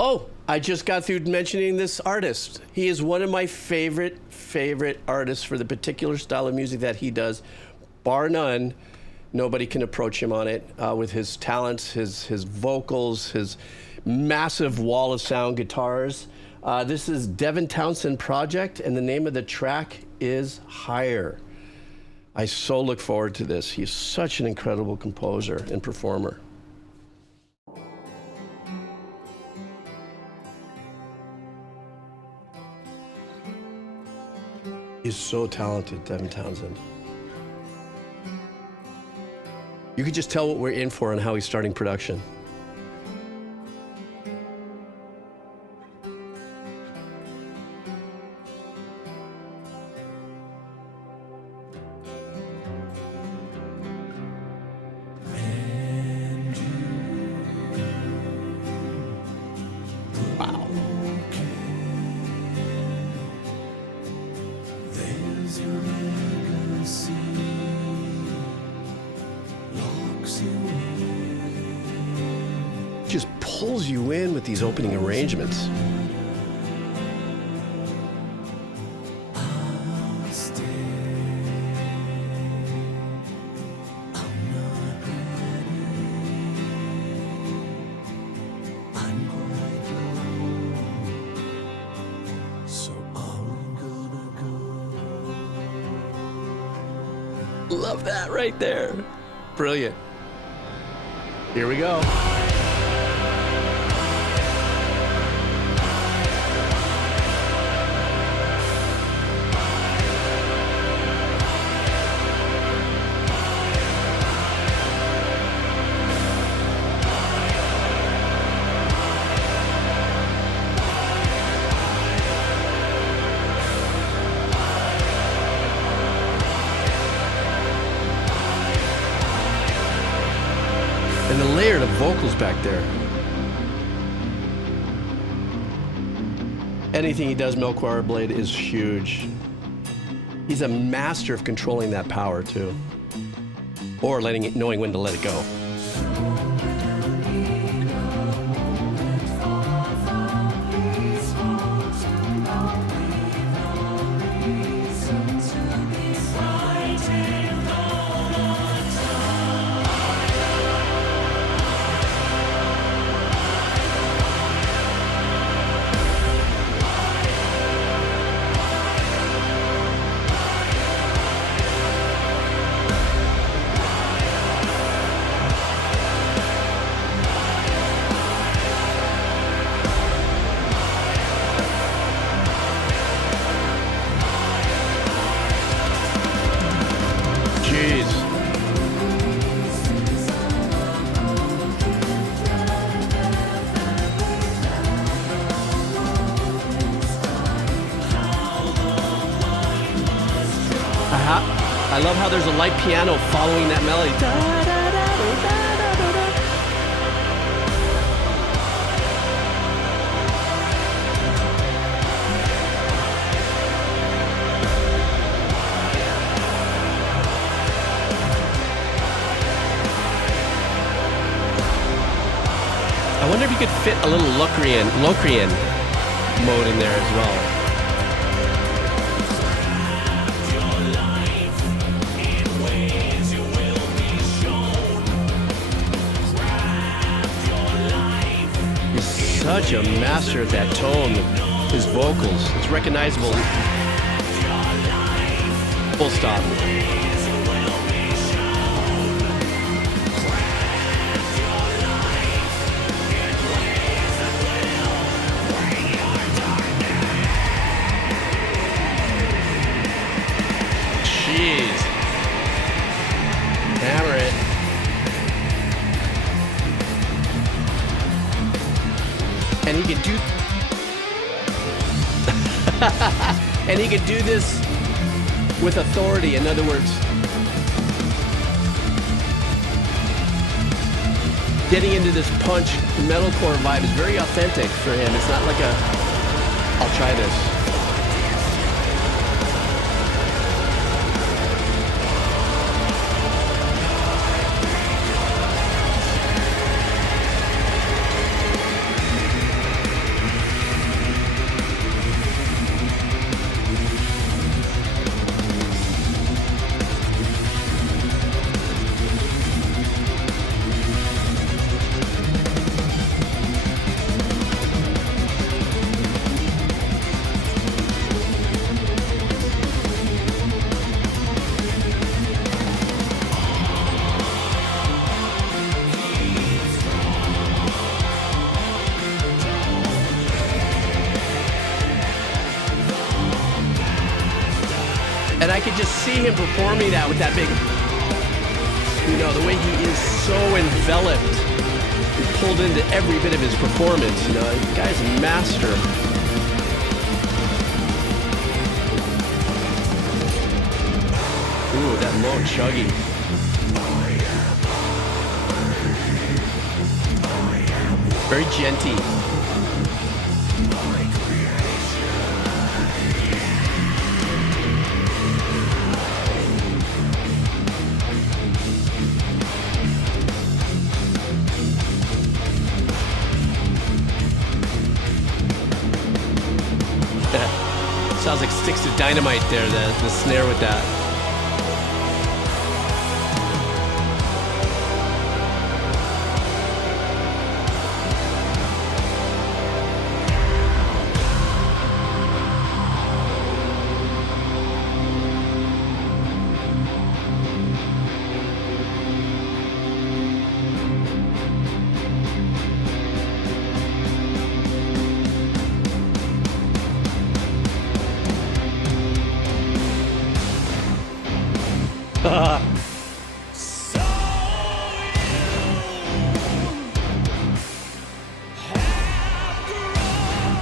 Oh, I just got through mentioning this artist. He is one of my favorite artists for the particular style of music that he does. Bar none, nobody can approach him on it with his talents, his vocals, his massive wall of sound guitars. This is Devin Townsend Project, and the name of the track is Higher. I so look forward to this. He's such an incredible composer and performer. He's so talented, Devin Townsend. You could just tell what we're in for and how he's starting production. Wow. Just pulls you in with these opening arrangements. Love that right there. Brilliant. Here we go. And the layered of vocals back there. Anything he does, Melchior Blade, is huge. He's a master of controlling that power too, or knowing when to let it go. I love how there's a light piano following that melody. I wonder if you could fit a little Locrian mode in there as well. Such a master at that tone, his vocals. It's recognizable. Full stop. Jeez. Hammer it. And he can do and he can do this with authority. In other words, getting into this punch metalcore vibe is very authentic for him. It's not like a I'll try this. And I could just see him performing that with that big, you know, the way he is so enveloped, pulled into every bit of his performance. You know, the guy's a master. Ooh, that low chugging. Very genty. Sounds like sticks of dynamite there, the snare with that.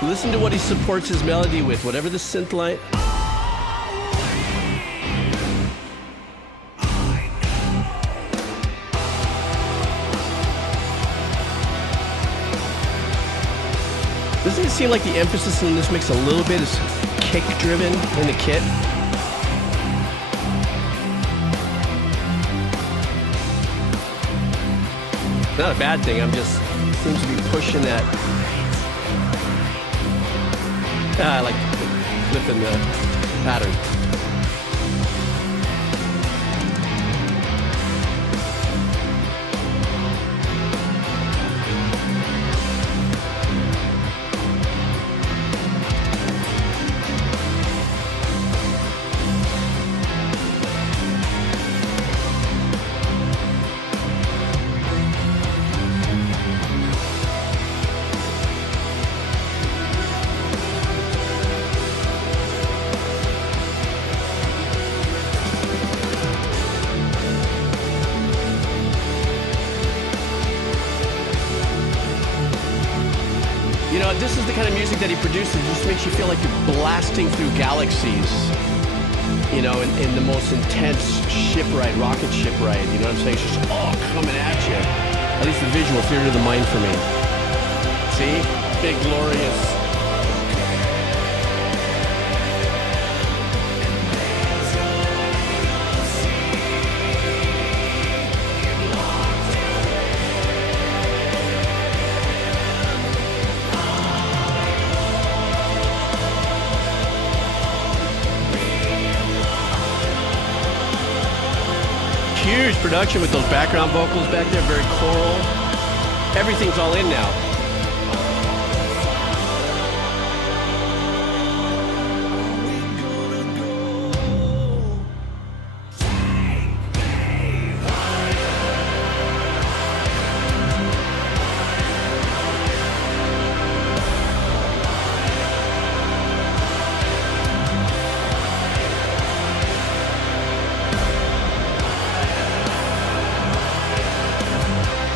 Listen to what he supports his melody with, whatever the synth line. Doesn't it seem like the emphasis in this mix a little bit is kick-driven in the kit? Not a bad thing, I'm just, seems to be pushing that. I like flipping the pattern. You know, this is the kind of music that he produces. It just makes you feel like you're blasting through galaxies, you know, in the most intense ship ride, rocket ship ride. You know what I'm saying? It's just, coming at you. At least the visual theater of the mind for me. See? Big, glorious. Huge production with those background vocals back there, very choral. Everything's all in now.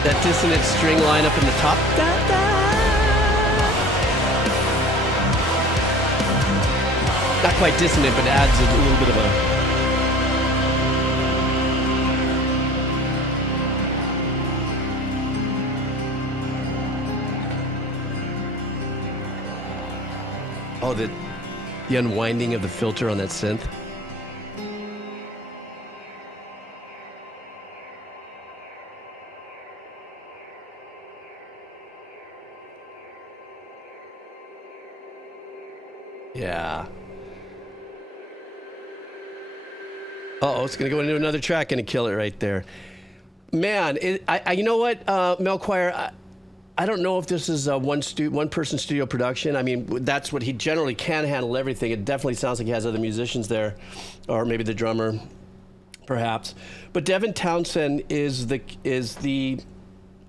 That dissonant string line up in the top. Da, da. Not quite dissonant, but adds a little bit of a... Oh, the unwinding of the filter on that synth. Yeah. Uh-oh, it's going to go into another track and kill it right there. Man, you know what, Mel Choir, I don't know if this is a one-person studio production. I mean, that's what he generally can handle everything. It definitely sounds like he has other musicians there, or maybe the drummer, perhaps. But Devin Townsend is the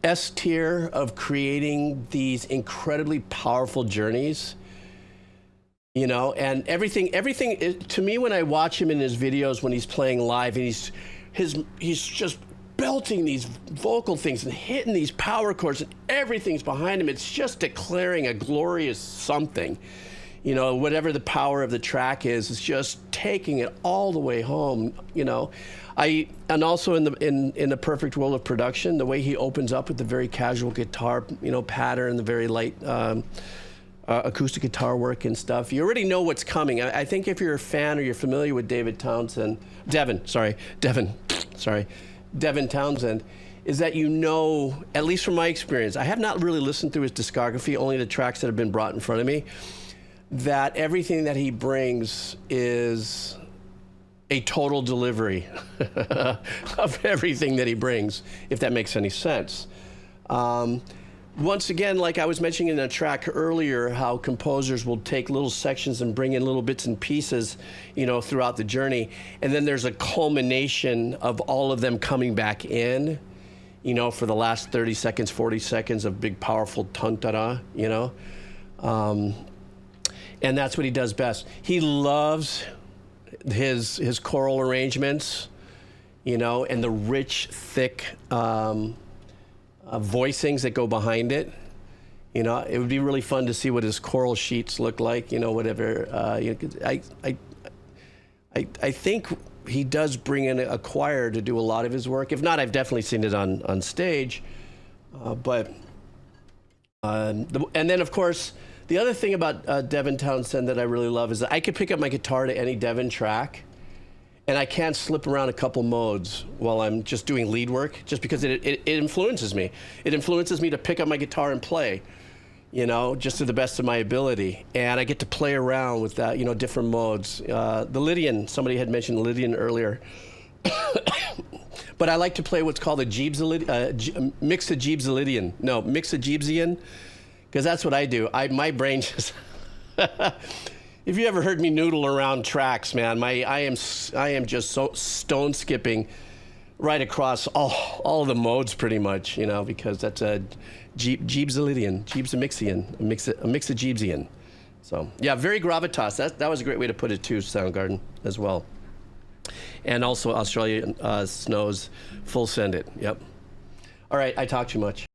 S tier of creating these incredibly powerful journeys you know, and to me, when I watch him in his videos when he's playing live, and he's just belting these vocal things and hitting these power chords, and everything's behind him. It's just declaring a glorious something, you know, whatever the power of the track is. It's just taking it all the way home, you know. And also in the perfect world of production, the way he opens up with the very casual guitar, you know, pattern, the very light acoustic guitar work and stuff. You already know what's coming. I think if you're a fan or you're familiar with Devin Townsend, is that, you know, at least from my experience, I have not really listened through his discography, only the tracks that have been brought in front of me, that everything that he brings is a total delivery of everything that he brings, if that makes any sense. Once again, like I was mentioning in a track earlier, how composers will take little sections and bring in little bits and pieces, you know, throughout the journey. And then there's a culmination of all of them coming back in, you know, for the last 30 seconds, 40 seconds of big, powerful tung-ta-da, you know. And that's what he does best. He loves his choral arrangements, you know, and the rich, thick voicings that go behind it. You know, it would be really fun to see what his choral sheets look like, you know, whatever. You know, I think he does bring in a choir to do a lot of his work. If not, I've definitely seen it on stage. And then, of course, the other thing about Devin Townsend that I really love is that I could pick up my guitar to any Devin track, and I can't slip around a couple modes while I'm just doing lead work, just because it influences me. It influences me to pick up my guitar and play, you know, just to the best of my ability. And I get to play around with that, you know, different modes. The Lydian, somebody had mentioned Lydian earlier. But I like to play what's called a Mixogypsian. No, Mixogypsian, because that's what I do. My brain just... If you ever heard me noodle around tracks, man, I am just so stone skipping right across all the modes pretty much, you know, because that's a Gypsian, a Mixogypsian. So yeah, very gravitas. That was a great way to put it too, Soundgarden as well. And also Australian Snow's Full Send It. Yep. All right, I talk too much.